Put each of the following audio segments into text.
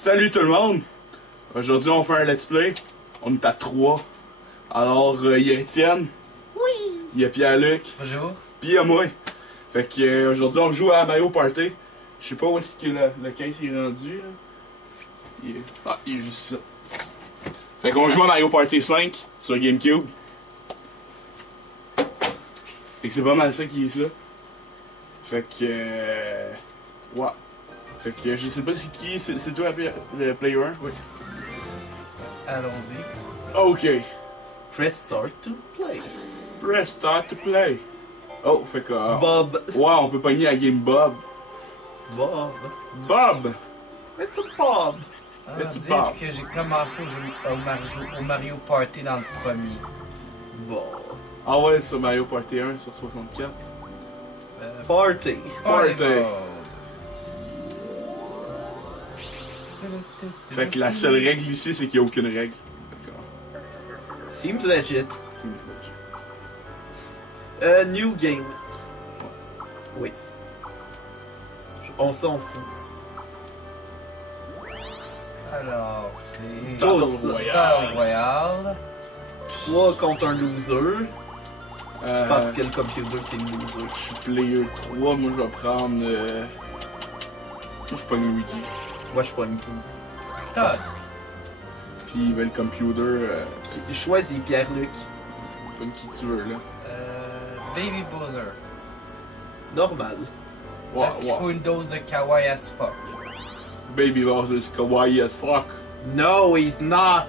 Salut tout le monde! Aujourd'hui on fait un let's play. On est à 3. Alors il y a Étienne. Oui! Il y a Pierre-Luc. Bonjour. Puis il y a moi. Fait que aujourd'hui on joue à Mario Party. Je sais pas où est-ce que le case est rendu. Là. Il est juste là. Fait qu'on joue à Mario Party 5 sur GameCube. Fait que c'est pas mal ça qui est ça. Fait que... ouais. Fait que je sais pas c'est qui, c'est toi le player 1? Oui. Allons-y. Ok. Press start to play. Press start to play. Oh, fait que... Bob. ouais, on peut pogner la game Bob. Bob. Bob! It's a Bob. It's Dire Bob. que j'ai commencé au Mario Party dans le premier. Bob. Ah ouais, sur Mario Party 1 sur 64. Party. Party. Bob. Fait que la seule règle ici, c'est qu'il n'y a aucune règle. D'accord. Seems legit. New game. Oui. On s'en fout. Alors, c'est... Battle Royale. Battle Royale. 3 contre un loser. Parce que Je le computer c'est une loser. suis player 3, moi je vais prendre... moi je pogne Luigi. Moi je pogne tout. Todd. Puis ben, le computer, Choisis Pierre-Luc. pogne qui tu veux là. Baby Bowser. Normal. Ouais, Parce qu'il faut une dose de kawaii as fuck. Baby Bowser's kawaii as fuck. No, he's not.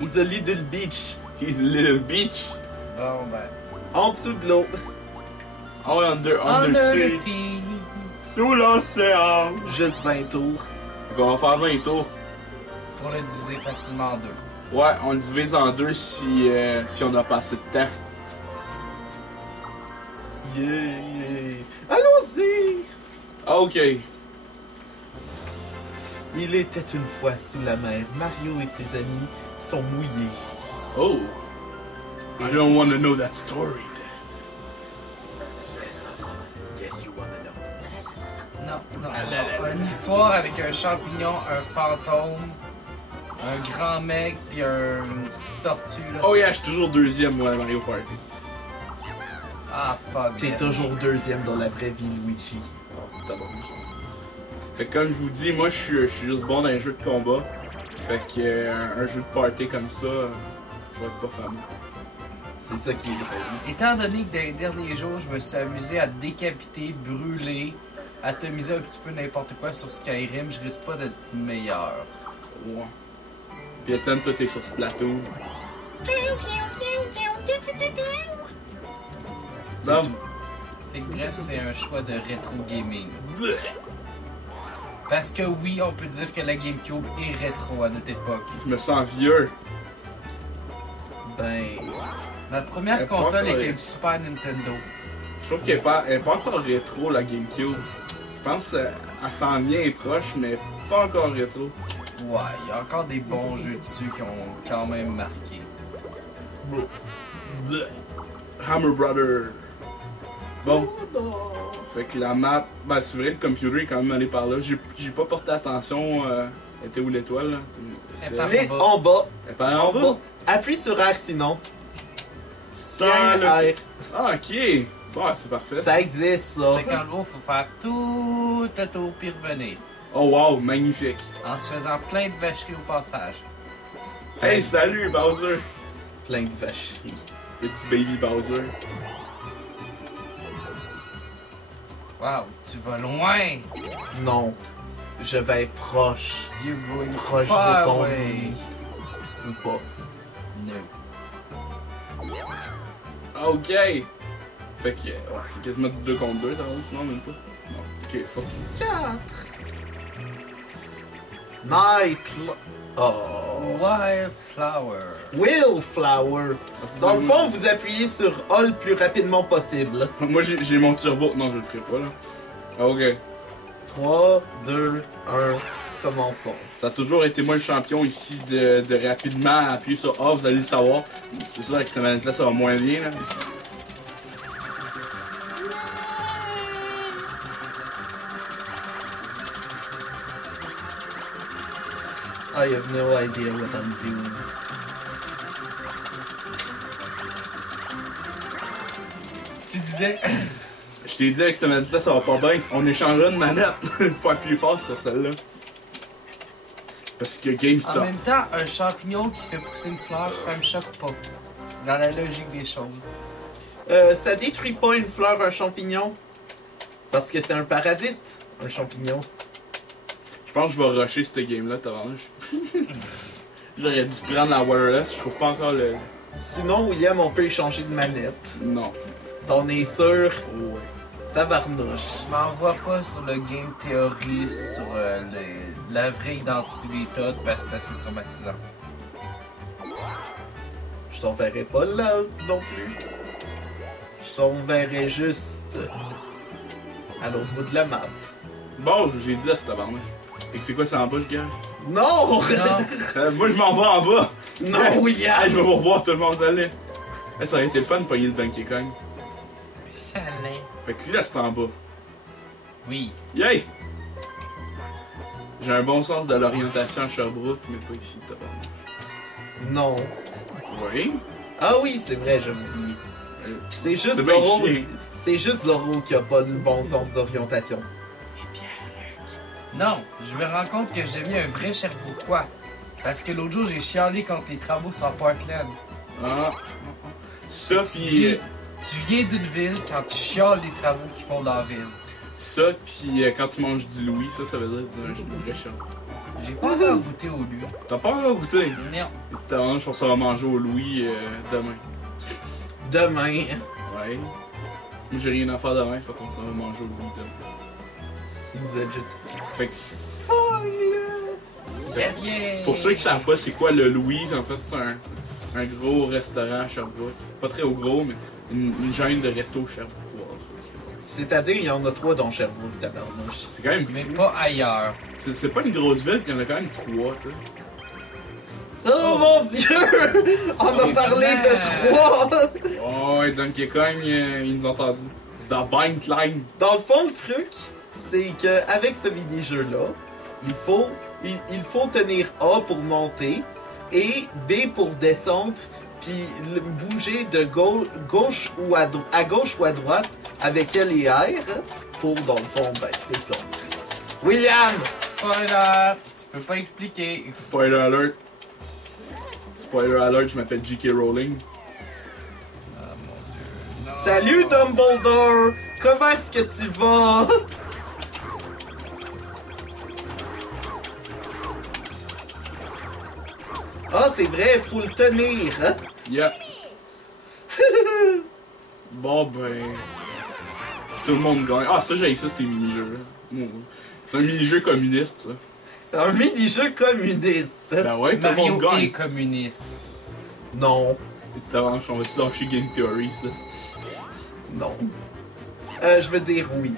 He's a little bitch. He's a little bitch. Bon ben. En dessous de l'eau. Oh, under the sea. sea. Sous l'océan. Juste 20 tours. Fait qu'on va faire 20 tours. Pour le diviser facilement en deux. Ouais, on le divise en deux si on a pas assez de temps. Yeah. Allons-y. Ok. Il était une fois sous la mer. Mario et ses amis sont mouillés. Oh. I don't want to know that story then. Yes, yes, you wanna know. Non. Une histoire avec un champignon, un fantôme, un grand mec, puis une petite tortue. Là. Oh yeah, je suis toujours deuxième moi à Mario Party. Ah fuck. T'es man. toujours deuxième dans la vraie vie, Luigi. Oh, t'as bon. Fait que comme je vous dis, moi je suis juste bon dans les jeux de combat. Fait que un jeu de party comme ça, je vais être pas fameux. C'est ça qui est drôle. Étant donné que dans les derniers jours, je me suis amusé à décapiter, brûler, atomiser un petit peu n'importe quoi sur Skyrim, je risque pas d'être meilleur. Ouais. Puis Étienne, toi t'es sur Splatoon. C'est Non. tout. Fait que bref, c'est un choix de rétro gaming. Parce que oui, on peut dire que la GameCube est rétro à notre époque. Je me sens vieux. Ben... Ma première Elle console prend pas était les- une Super Nintendo. Je trouve qu'elle est pas encore rétro la GameCube. Je pense qu'elle s'en vient proche, mais pas encore rétro. Ouais, il y a encore des bons jeux dessus qui ont quand même marqué. Hammer Brother. Bon, Oh non. fait que la map, ben c'est vrai, le computer est quand même allé par là. J'ai pas porté attention. Était où l'étoile là? Et par Mais bas. en bas. Elle est pas en bas. Appuie sur R sinon. Sans Tiens, le- R. Ah, ok. Bon, c'est parfait. Ça existe, ça. Fait qu'en gros, faut faire tout le tour puis revenir. Oh wow, magnifique. En se faisant plein de vacheries au passage. Hey, salut Bowser. Plein de vacheries. Petit baby Bowser. Wow, tu vas loin! Non. Je vais être proche. You're going Proche far de ton away. lit. Ou pas. No. Ok. Fait que, ouais, c'est quasiment 2 contre 2, non, même pas. Non, ok, fuck. 4. Night. Oh. Wildflower. Wildflower. Dans le fond, vous appuyez sur A le plus rapidement possible. Moi j'ai mon turbo. Non, je le ferai pas là. Ah, ok. 3, 2, 1, commençons. Ça a toujours été moi le champion ici de rapidement appuyer sur A, vous allez le savoir. C'est sûr avec cette manette là ça va moins bien là. I have no idea what I'm doing. Tu disais. Je t'ai dit avec cette manette-là, ça va pas bien. On échangera de manette. Faut appuyer fort sur celle-là. Parce que En GameStop. même temps, un champignon qui fait pousser une fleur, ça me choque pas. C'est dans la logique des choses. Ça détruit pas une fleur, un champignon. Parce que c'est un parasite, un champignon. Je pense que je vais rusher cette game-là, t'arranges. J'aurais dû prendre la wireless, je trouve pas encore le. Sinon, William, on peut échanger de manette. Non. T'en es sûr? Ouais. Tabarnouche. Je m'envoie pas sur le game théorie sur la vraie identité des Todd parce que c'est assez traumatisant. Je t'enverrai pas là non plus. Je t'enverrai juste à l'autre bout de la map. Bon, j'ai dit à cette tabarnak. Et c'est quoi ça en bas, je gagne? Non! Moi, je m'en vais en bas! Non, Hey, William! je vais vous revoir tout le monde aller. Hey, ça aurait été le fun de pogner le Donkey Kong. Ça l'est. Fait que là, c'est en bas. Oui. Yay! J'ai un bon sens de l'orientation à Sherbrooke, mais pas ici, tabarnak. Non. Oui? Ah oui, c'est vrai, j'ai oublié. C'est juste C'est bien Zoro. chiant. C'est juste Zoro qui a pas le bon sens d'orientation. Non, je me rends compte que je deviens un vrai Sherbrookeois. Parce que l'autre jour, j'ai chialé contre les travaux sur Parkland. Ah. Ça, Tu pis. dis, tu viens d'une ville quand tu chiales les travaux qu'ils font dans la ville. Ça, pis quand tu manges du Louis, ça veut dire que c'est un vrai chat. J'ai pas encore goûté au lui. T'as pas encore goûté? Non. T'as je pense qu'on va manger au Louis demain. Demain. Ouais. Moi, j'ai rien à faire demain, faut qu'on s'en va manger au Louis demain. Si vous êtes juste. Fait que. Yes! Yeah. Pour ceux qui savent pas c'est quoi le Louis, en fait, c'est un gros restaurant à Sherbrooke. Pas très gros, mais une chaîne de resto Sherbrooke. C'est-à-dire, il y en a 3 dans Sherbrooke, tabarnouche. C'est quand même Mais fou. pas ailleurs. C'est pas une grosse ville, il y en a quand même 3, tu sais. Oh mon dieu! On a J'ai parlé de 3! Oh, ouais, Donkey Kong, ils nous ont entendu. Dans Bank Line. Dans le fond, le truc, c'est que avec ce mini-jeu-là, il faut tenir A pour monter et B pour descendre, puis bouger de gauche ou à gauche ou à droite avec L et R pour, dans le fond, ben, c'est ça. William! Spoiler! Tu peux pas expliquer. Spoiler alert. Spoiler alert, je m'appelle J.K. Rowling. Ah mon dieu. Non. Salut Dumbledore! Comment est-ce que tu vas? Ah, c'est vrai, faut le tenir, hein? Yeah. Bon ben. Tout le monde gagne. Ah, ça, j'ai ça, ces mini-jeux. C'est un mini-jeu communiste, ça. C'est un mini-jeu communiste. Ben ouais, tout le monde Mario est gagne. communiste. Non, On va-tu lâcher Game Theory, ça? non. Je veux dire oui.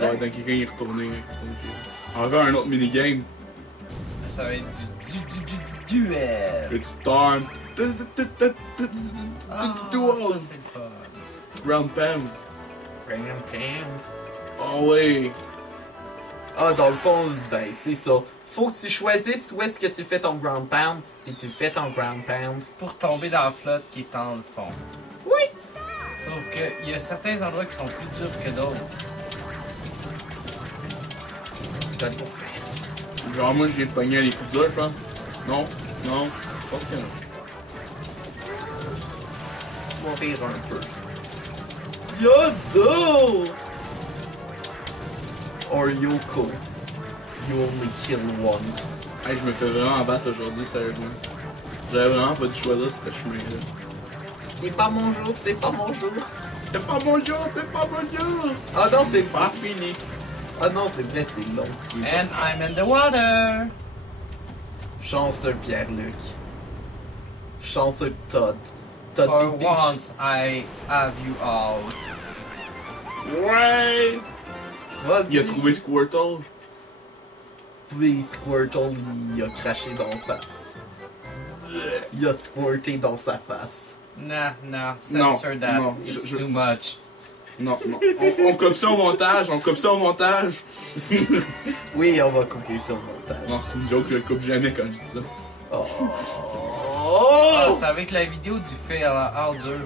Ouais, dans quelqu'un il est retourné. Encore un autre minigame. Ça va être du duel. It's time. Ah, Duel. ça c'est le fun. Ground Pound. Oh ouais. Ah, dans le fond, ben, c'est ça. Faut que tu choisisses où est-ce que tu fais ton ground pound, puis tu fais ton ground pound. Pour tomber dans la flotte qui est en le fond. Oui! Sauf que il y a certains endroits qui sont plus durs que d'autres. T'as go fast. Genre moi je viens de pogner les coups durs, je pense. Non, non, je pense que non. Mourir un peu. Yodo! Or Yoko. You only kill once. Hey, je me fais vraiment battre aujourd'hui, sérieusement. J'avais vraiment pas du choix là, ce chemin-là. C'est pas mon jour, c'est pas mon jour. C'est pas mon jour, c'est pas mon jour! Ah non, c'est Pas pas. fini. Ah non, c'est vrai, c'est long. And I'm in the water. Chanceux Pierre-Luc. Chanceux Todd. Todd For Big Beach. once, I have you all. Ouais! Vas-y. Il a trouvé Squirtle. Puis Squirtle, il a craché dans la face. Il a squirté dans sa face. Nah, Non, censor that. non, It's je- too much. Non, non. On coupe ça au montage, on coupe ça au montage. Oui, on va couper ça au montage. Non, c'est une joke, je le coupe jamais quand je dis ça. Oh! Ah, c'est avec la vidéo du fail hard dur.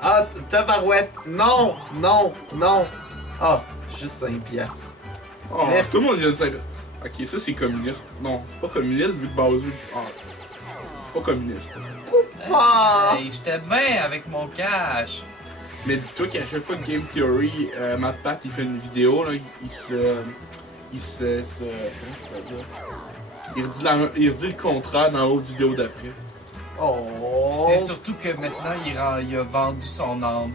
Ah, tabarouette! Non! Non! Non! Ah, juste 5 piastres. Oh, Merci. tout le monde vient de ça. Ok, ça c'est communiste. Non, c'est pas communiste vu que Bowser. Ah, c'est pas communiste. Ah! Hey, j'étais bien avec mon cash. Mais dis-toi qu'à chaque fois que Game Theory, MatPat il fait une vidéo, là, il redit le contrat dans l'autre vidéo d'après. Oh! C'est surtout que maintenant il a vendu son âme.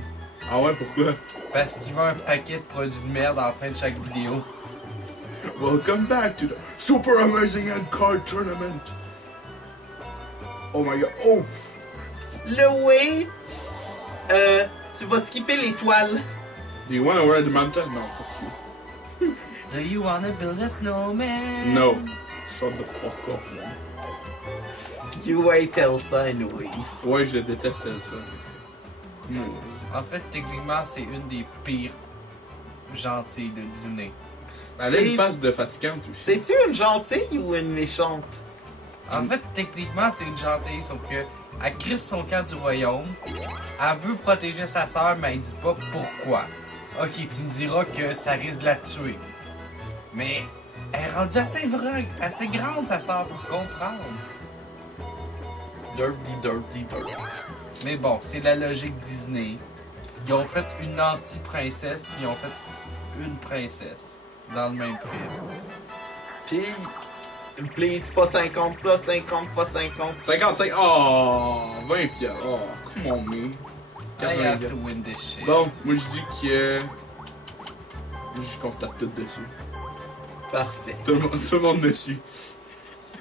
Ah ouais, pourquoi? Parce qu'il vend un paquet de produits de merde en fin de chaque vidéo. Welcome back to the Super Amazing End Card Tournament. Oh my god, oh! Le wait! Tu vas skipper l'étoile. Do you wanna ride the mountain? No, fuck you. Do you wanna build a snowman? No. Shut the fuck up, man. You wait Elsa anyways. Ouais, je déteste ça. En fait, techniquement, c'est une des pires gentilles de Disney. Elle a une face de fatigante aussi. C'est-tu une gentille ou une méchante? En fait, techniquement, c'est une gentille, sauf que elle crisse son camp du royaume. Elle veut protéger sa sœur, mais elle dit pas pourquoi. Ok, tu me diras que ça risque de la tuer. Mais elle est rendue assez grande, sa sœur, pour comprendre. Dirty. Mais bon, c'est la logique Disney. Ils ont fait une anti-princesse, puis ils ont fait une princesse dans le même film. Puis, please, pas 50, pas 50, pas 50. 55, oh, 20 piastres. Oh, come on, me. I have to win this shit. Bon, moi je dis que. Je constate tout dessus. Parfait. Tout le monde me suit.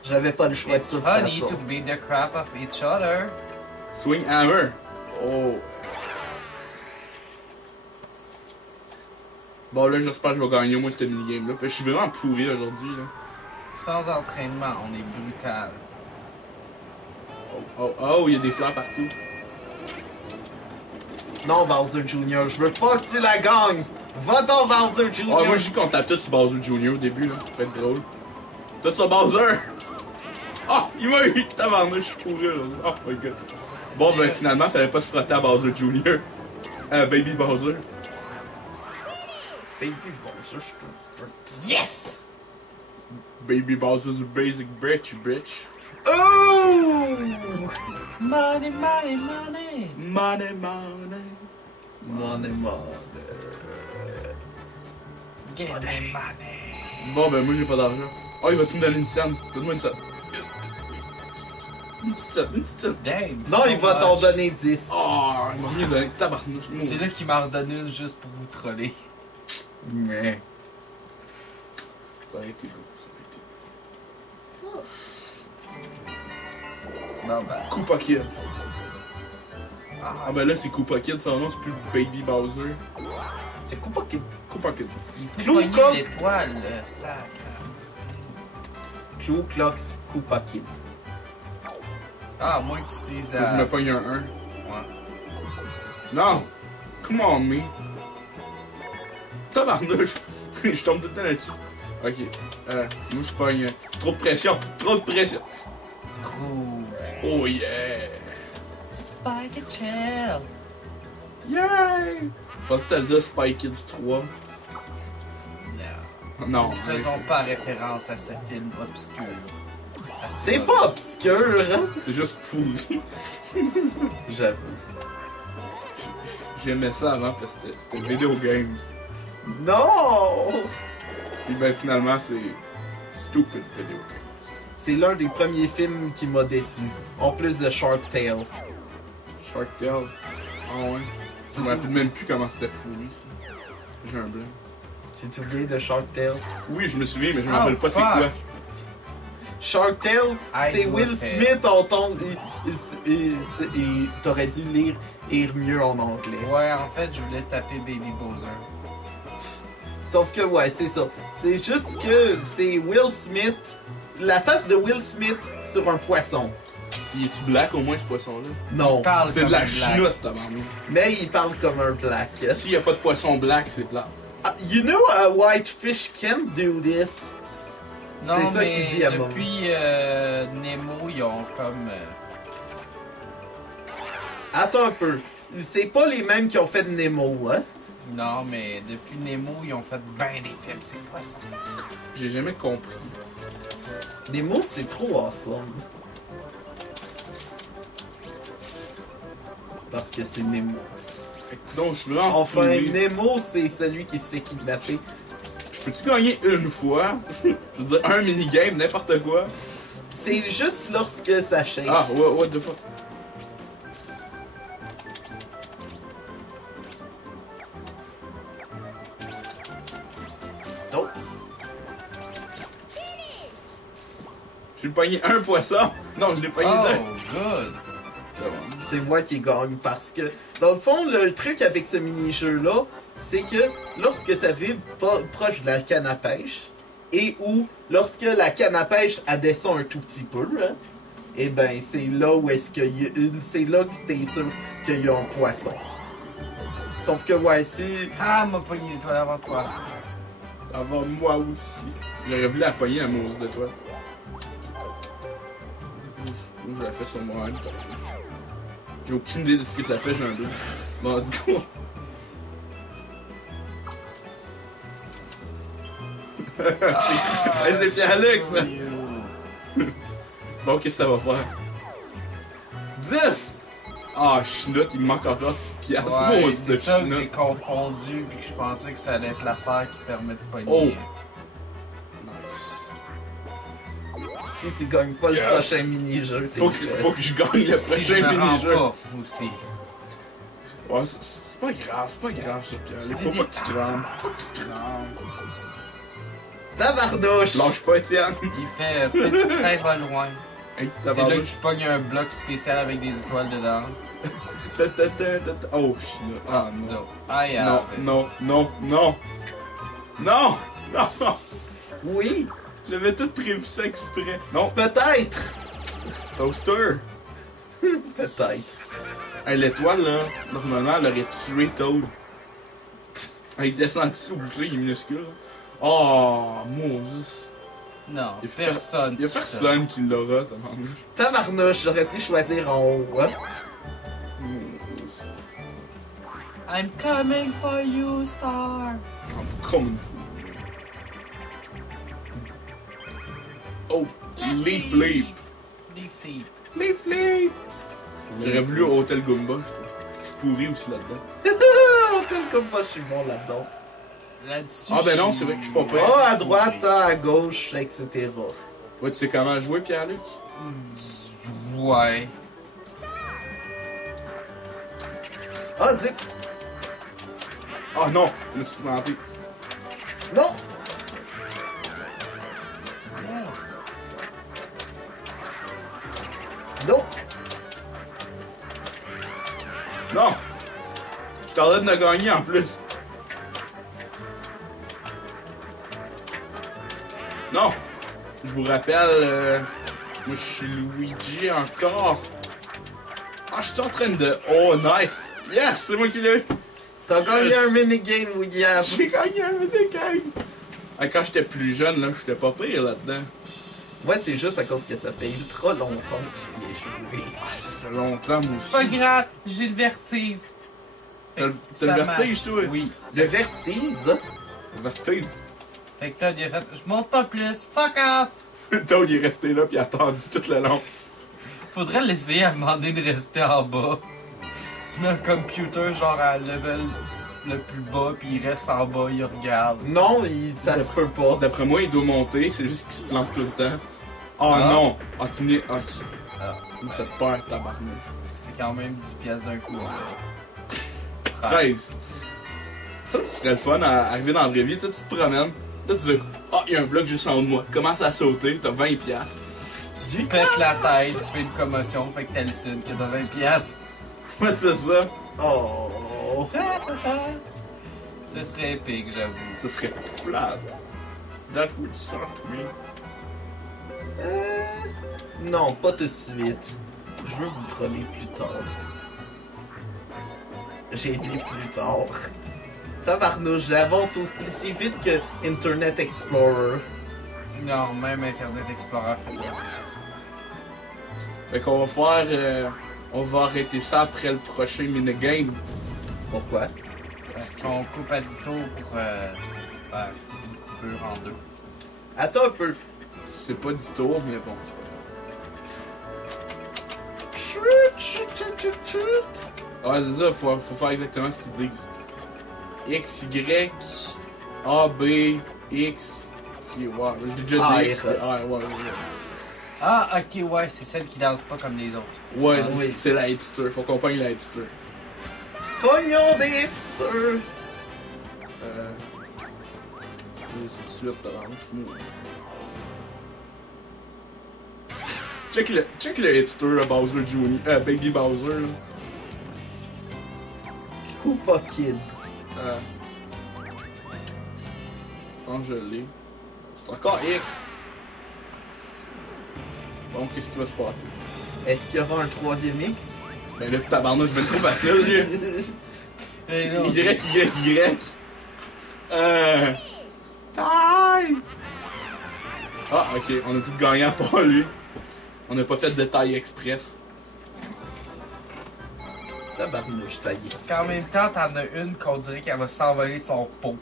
J'avais pas le choix de It's toute funny façon. to beat the crap of each other. Swing Hammer. Oh. Bon, là, j'espère que je vais gagner au moins cette minigame-là. Je suis vraiment pourri aujourd'hui, là. Sans entraînement, on est brutal. Oh, il y a des fleurs partout. Non, Bowser Jr., je veux pas que tu la gagnes! Va-t'en, Bowser Jr.! Oh, moi je dis qu'on tape tout sur Bowser Jr. au début, là. Ça peut être drôle. Tout sur Bowser! Ah! Il m'a eu! Tabarnak, je suis pourri, là. Oh my god. Bon, ben finalement, fallait pas se frotter à Bowser Jr. Baby Bowser. Baby Bowser, je te... Yes! Baby Bowser's a basic bitch. Oh! Money. Money. Get me money. Bon, ben moi j'ai pas d'argent. Oh, il va-tu me donner une scène? Donne-moi une scène. Une petite scène. Damn. Non, so il va t'en much. donner 10. Oh, il m'a rien donné. Tabarnak. C'est là qu'il m'en redonne une juste pour vous troller. Mais... Ça a été beau. Non, ben. Koopa Kid. Ah, ben là c'est Koopa Kid, son nom c'est plus Baby Bowser. C'est Koopa Kid. Koopa Kid. Il peut Clou, pogner Coq. l'étoile, le sac. Clou, Clocks, Koopa Kid. Ah, moi que tu utilises Faut que je me la... pogne un 1. Ouais. Non! Come on, me! Tabarnouche! Je tombe tout le temps là-dessus. Ok. Moi je pogne. Trop de pression! Trop de pression! Cool. Oh yeah! Spike and chill. Yay! Je pensais que t'allais dire Spy Kids 3. Non. Non. Ne faisons pas référence à ce film obscur. C'est pas obscur, hein? C'est juste pourri. J'avoue. J'aimais ça avant parce que c'était Video Games. Non! Puis ben finalement c'est Stupid Video Games. C'est l'un des premiers films qui m'a déçu. En plus de Shark Tale. Shark Tale. Ah ouais. Je me rappelle même plus comment c'était pourri ça. J'ai un blanc. Tu te souviens de Shark Tale? Oui, je me souviens, mais je me Oh, rappelle pas c'est fuck. quoi. Shark Tale, I c'est do Will a fait. Smith en ton... et t'aurais dû lire mieux en anglais. Ouais, en fait, je voulais taper Baby Bowser. Sauf que, ouais, c'est ça. C'est juste que c'est Will Smith, la face de Will Smith sur un poisson. Il est-tu black au moins ce poisson-là? Non. Parle C'est comme de la un black. chenoute, tabarnak. Mais il parle comme un black. S'il y a pas de poisson black, c'est plat. You know a white fish can't do this. Non, C'est ça mais qu'il dit à Momo. depuis Nemo, ils ont comme... Attends un peu. C'est pas les mêmes qui ont fait Nemo, hein? Non, mais depuis Nemo, ils ont fait ben des films, c'est pas ça. J'ai jamais compris. Nemo, c'est trop awesome. Parce que c'est Nemo. Donc, je suis vraiment Enfin, pourri. Nemo, c'est celui qui se fait kidnapper. Je peux-tu gagner une fois? Je veux dire, un minigame, n'importe quoi. C'est juste lorsque ça shake. Ah, what the fuck? Oh. J'ai pogné un poisson. Non, je l'ai pogné Oh, deux. good. Ça va. C'est moi qui gagne parce que, dans le fond, le truc avec ce mini-jeu-là, c'est que lorsque ça vibre proche de la canne à pêche, et ou lorsque la canne à pêche elle descend un tout petit peu, hein, et ben c'est là où est-ce que c'est là que t'es sûr qu'il y a un poisson. Sauf que ouais, c'est Ah, m'a pogné l'étoile avant toi. Avant moi aussi. J'aurais voulu la pogner la mousse de toi. Ou je la fais sur moi. J'ai aucune idée de ce que ça fait, j'ai un doute. Bon, let's go. Hey, c'est Alex, là. Bon, qu'est-ce que ça va faire? 10! Ah, chenoute, il me manque encore 6 piastres. Ouais, Maudit c'est de ça que chenoute. j'ai confondu puis que je pensais que ça allait être l'affaire qui permet de pogner. Oh. Nice. si tu gagnes pas Yes. le prochain mini-jeu, t'es Faut que je gagne le Si je prochain me rends mini-jeu. pas aussi. Ouais, c'est pas grave, ça, Pierre. Il faut pas que tu te rendes. Faut que tu te rendes. Tabarnouche! Lâche pas, Étienne. Il fait petit train va loin. Hey, C'est là tabarnouche. qu'il pogne un bloc spécial avec des étoiles dedans. Oh, chinois. Ah, non. No. I Non, have it. non, non, non. Non! Non, non. Oui, J'avais tout prévu ça exprès. Non, peut-être! Toaster. Peut-être. Hey, l'étoile, là, normalement, elle aurait tué Toad. Elle descend dessous au boucher, il est minuscule. Oh, Moses. Non, Y a personne. Y'a tout ça. personne qui l'aura, tabarnouche. Tabarnouche, j'aurais dû choisir en haut, hein? Moses. I'm coming for you, Star. Comme une fou. Oh, Leaf Leap. Leaf Deep. Leaf Leap. J'aurais voulu Hotel Goomba, je trouve. Je suis pourri aussi là-dedans. Comme pas, je suis bon là-dedans. Là-dessus. Ah ben non, c'est vrai que je suis pas prêt. Oh, à droite, à gauche, etc. Ouais, tu sais comment jouer, Pierre-Luc? Ouais. Ah, zip! Ah non, je me suis planté. Non! Non! Non! Je t'en de gagner en plus. Non! Je vous rappelle, moi je suis Luigi encore. Ah, je suis en train de... Oh, nice! Yes, c'est moi qui l'ai eu! T'as gagné Yes. un minigame, William! J'ai gagné un minigame! Ah, quand j'étais plus jeune, là, j'étais pas pire là-dedans. Moi, c'est juste à cause que ça fait ultra longtemps que j'y ai joué. Ah, ça fait longtemps, moi aussi. Pas grave, j'ai le vertige. T'as le Ça vertige, toi? Oui. Le vertige? Le vertige. Fait que Todd, il a fait, je monte pas plus, fuck off! Toad, il est resté là, puis il a attendu tout le long. Faudrait l'essayer à demander de rester en bas. Tu mets un computer genre à level le plus bas, puis il reste en bas, il regarde. Non, ça se peut pas. D'après moi, il doit monter, c'est juste qu'il se plante tout le temps. Oh Ah. non! Ah, tu me dis. Ah, Ah. il me fait peur, tabarnak. C'est quand même 10 piastres d'un coup. Hein. 13. Ça, ce serait le fun à arriver dans la vraie vie. Tu sais, tu te promènes. Là, tu dis, ah, il y a un bloc juste en haut de moi. Commence à sauter, t'as 20 piastres. Tu te pètes la tête, tu fais une commotion, fait que t'hallucines que t'as 20 piastres. Ouais, c'est ça. Oh! Ce serait épique, j'avoue. Ça serait flat. That would suck me. Non, pas tout de suite. Je veux vous troller plus tard. J'ai dit plus tard. Tabarnouche, j'avance aussi vite que Internet Explorer. Non, même Internet Explorer fait de la Fait qu'on va faire... on va arrêter ça après le prochain minigame. Pourquoi? Parce qu'on coupe à 10 tours pour faire une coupure en deux. Attends un peu. C'est pas 10 tours, mais bon. Ah, c'est ça, faut faire exactement ce qu'ils disent. X, Y, A, B, X. Ok, ouais, j'ai déjà dit X. Ah, ouais. Ah, ok, ouais, c'est celle qui danse pas comme les autres. Ouais, Ah, oui. c'est la hipster, faut qu'on pogne la hipster. Pognon des hipsters! C'est tout de suite, t'as check le hipster à Bowser Jr. Baby Bowser, là. Koopa Kid. Je pense que je l'ai. C'est encore X. Bon, qu'est-ce qui va se passer? Est-ce qu'il y aura un troisième X? Ben là, tabarnouche, je vais trop facile, Hey, non, Y. Taille! Ah, ok, on a tout gagné à part lui. On n'a pas fait de taille express. Tabarnouche, taillé. Parce qu'en même temps, t'en as une qu'on dirait qu'elle va s'envoler de son pot.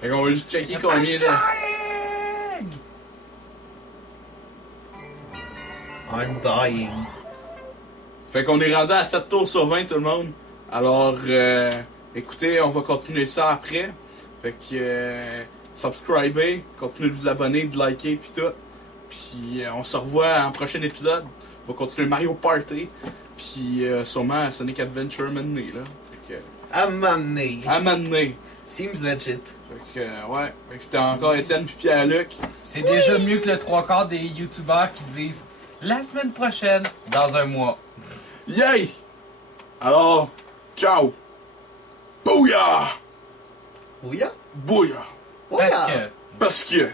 Fait qu'on va juste checker combien là. I'm dying. Fait qu'on est rendu à 7 tours sur 20 tout le monde. Alors, écoutez, on va continuer ça après. Fait que, subscribez, continuez de vous abonner, de liker pis tout. Puis on se revoit en prochain épisode. On va continuer Mario Party. Puis sûrement Sonic Adventure maintenant là. Fait que, À m'amener. à m'amener. Seems legit. Fait que, ouais. Fait que c'était encore Étienne puis Pierre-Luc. C'est déjà mieux que le 3/4 des youtubeurs qui disent la semaine prochaine, dans un mois. Yay! Alors, ciao! Bouya! Bouya? Bouya! Parce Bouya! que Parce que...